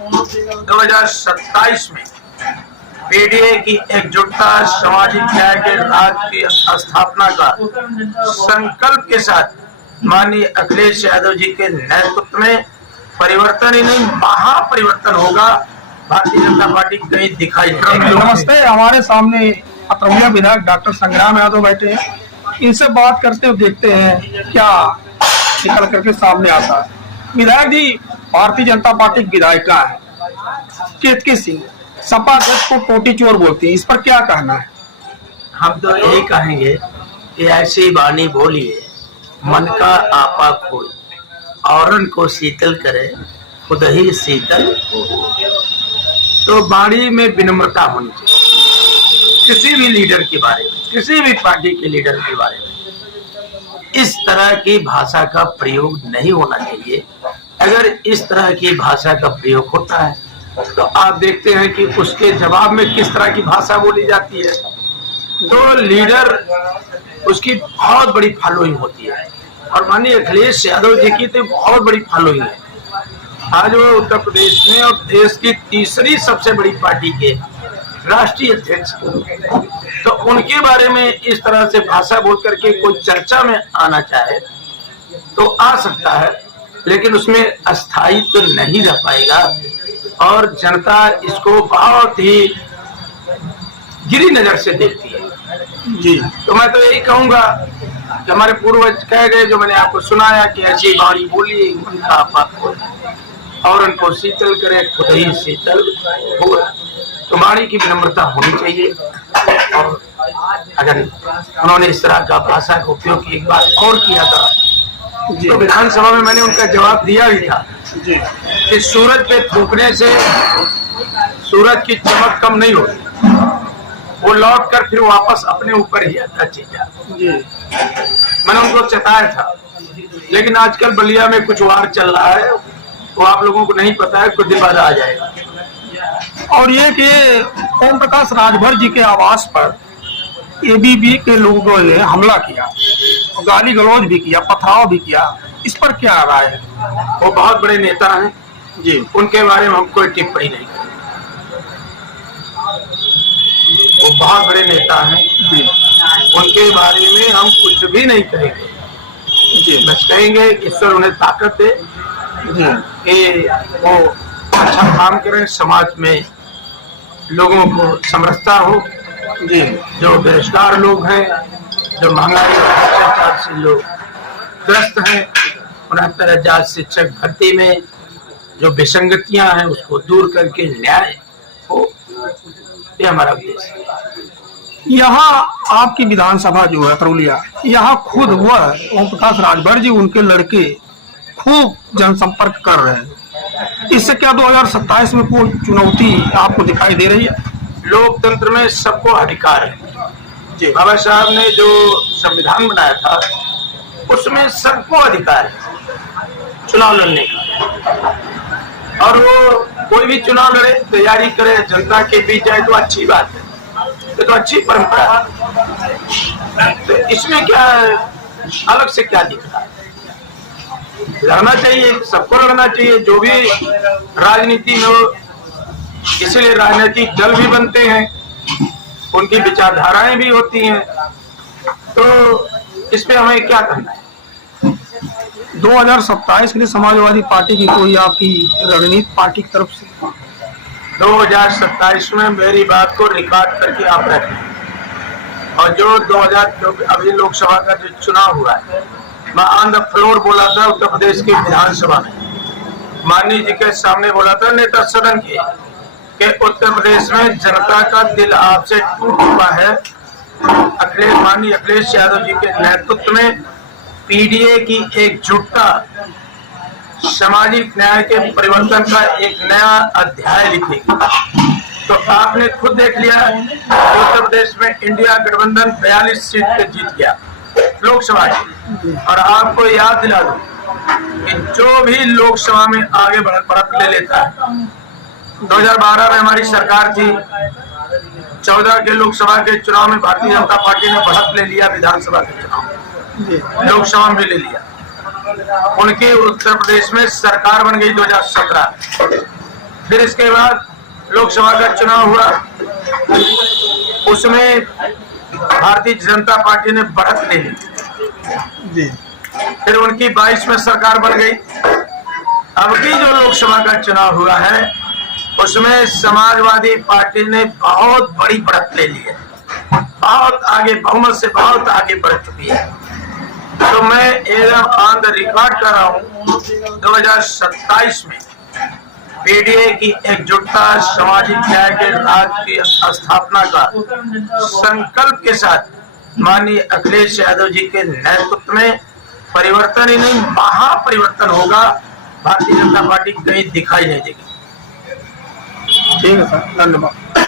2027 में पीडीए की एकजुटता सामाजिक न्याय के राज की स्थापना का संकल्प के साथ माननीय अखिलेश यादव जी के नेतृत्व में परिवर्तन ही नहीं महापरिवर्तन होगा। भारतीय जनता पार्टी कहीं दिखाई देगी। नमस्ते, हमारे सामने अतरौलिया विधायक डॉक्टर संग्राम यादव बैठे हैं। इनसे बात करते हुए देखते हैं क्या निकल करके सामने आता है। विधायक जी, भारतीय जनता पार्टी की विधायिका है केतकी सिंह, सपा अध्यक्ष को टोटी चोर बोलती है, इस पर क्या कहना है? हम तो यही कहेंगे कि ऐसी वाणी बोलिए मन का आपा खोए, औरन को शीतल करे खुद ही शीतल हो। तो वाणी में विनम्रता होनी चाहिए। किसी भी लीडर के बारे में, किसी भी पार्टी के लीडर के बारे में इस तरह की भाषा का प्रयोग नहीं होना चाहिए। अगर इस तरह की भाषा का प्रयोग होता है तो आप देखते हैं कि उसके जवाब में किस तरह की भाषा बोली जाती है। तो लीडर उसकी बहुत बड़ी फॉलोइंग होती है और माननीय अखिलेश यादव जी की तो बहुत बड़ी फॉलोइंग है। आज वो उत्तर प्रदेश में और देश की तीसरी सबसे बड़ी पार्टी के राष्ट्रीय अध्यक्ष, तो उनके बारे में इस तरह से भाषा बोल करके कोई चर्चा में आना चाहे तो आ सकता है, लेकिन उसमें अस्थायित्व तो नहीं रह पाएगा और जनता इसको बहुत ही गिरी नजर से देखती है। जी, तो मैं तो यही कहूंगा कि हमारे पूर्वज कह गए, जो मैंने आपको सुनाया कि ऐसी वाणी बोलिए मन का आपा खोए, और उनको शीतल करे खुद ही शीतल हो। तो वाणी की विनम्रता होनी चाहिए। और अगर उन्होंने इस तरह का भाषा का उपयोग एक बार और किया था तो विधानसभा में मैंने उनका जवाब दिया भी था कि सूरज पे थूकने से सूरज की चमक कम नहीं होती, वो लौट कर फिर वापस अपने ऊपर ही आता चीजा। मैंने उनको चेताया था, लेकिन आजकल बलिया में कुछ वार चल रहा है, तो आप लोगों को नहीं पता है, कुछ दिन बाद आ जाएगा। और ये कि ओम प्रकाश राजभर जी के आवास पर एबीवी के लोगों ने हमला किया, गाली गलौज भी किया, पथराव भी किया, इस पर क्या राय है? वो बहुत बड़े नेता हैं जी, उनके बारे में हम कोई टिप्पणी नहीं करेंगे। वो बहुत बड़े नेता हैं जी, उनके बारे में हम कुछ भी नहीं कहेंगे जी। बस कहेंगे ईश्वर उन्हें ताकत दे जी कि वो अच्छा काम करें, समाज में लोगों को समरसता हो जी। जो बेरोजगार लोग हैं, जो महंगाई और भ्रष्टाचार से लोग ग्रस्त हैं, 69,000 शिक्षक भर्ती में जो विसंगतियां हैं उसको दूर करके न्याय हो, ये हमारा उद्देश्य है। यहाँ आपकी विधानसभा जो है अतरौलिया, यहाँ खुद वह ओम प्रकाश राजभर जी उनके लड़के खूब जनसंपर्क कर रहे हैं। इससे क्या 2027 में कोई चुनौती आपको दिखाई दे रही है? लोकतंत्र में सबको अधिकार है जी। बाबा साहब ने जो संविधान बनाया था उसमें सबको अधिकार है चुनाव लड़ने का, और वो कोई भी चुनाव लड़े, तैयारी करे, जनता के बीच जाए तो अच्छी बात है, ये तो अच्छी परंपरा है। तो इसमें क्या अलग से क्या दिख रहा है? लड़ना चाहिए, सबको लड़ना चाहिए, जो भी राजनीति में हो। इसीलिए राजनीतिक दल भी बनते हैं, उनकी विचारधाराएं भी होती हैं, तो इस पे हमें क्या करना है? 2027 के लिए समाजवादी पार्टी की कोई आपकी रणनीति पार्टी की तरफ से? 2027 में मेरी बात को रिकॉर्ड करके आप रखें। और जो 2024 अभी लोकसभा का जो चुनाव हुआ है, मैं ऑन द फ्लोर बोला था उत्तर प्रदेश की विधानसभा में, माननीय जी के सामने बोला था नेता सदन के कि उत्तर प्रदेश में जनता का दिल आपसे टूट चुका है। माननीय अखिलेश यादव जी के नेतृत्व में पीडीए की एकजुटता सामाजिक न्याय के परिवर्तन का एक नया अध्याय लिखेगी। तो आपने खुद देख लिया उत्तर प्रदेश में इंडिया गठबंधन 42 सीट पे जीत गया लोकसभा की। और आपको याद दिला दूं कि जो भी लोकसभा में आगे बढ़त ले लेता है, 2012 में हमारी सरकार थी, 14 के लोकसभा के चुनाव में भारतीय जनता पार्टी ने बढ़त ले लिया, विधानसभा के चुनाव लोकसभा में ले लिया। उनके उत्तर प्रदेश में सरकार बन गई 2017। फिर इसके बाद लोकसभा का चुनाव हुआ, उसमें भारतीय जनता पार्टी ने बढ़त ले ली जी। फिर उनकी 22 में सरकार बन गई। अब की जो लोकसभा का चुनाव हुआ है उसमें समाजवादी पार्टी ने बहुत बड़ी बढ़त ले ली है, बहुत आगे, बहुमत से बहुत आगे बढ़ चुकी है। तो मैं एकदम ऑन द रिकॉर्ड कर रहा हूँ 2027 में पीडीए की एकजुटता, सामाजिक न्याय के राज्य की स्थापना का संकल्प के साथ माननीय अखिलेश यादव जी के नेतृत्व में परिवर्तन ही नहीं, महापरिवर्तन होगा। भारतीय जनता पार्टी कहीं दिखाई नहीं देगी। ठीक है सर, धन्यवाद।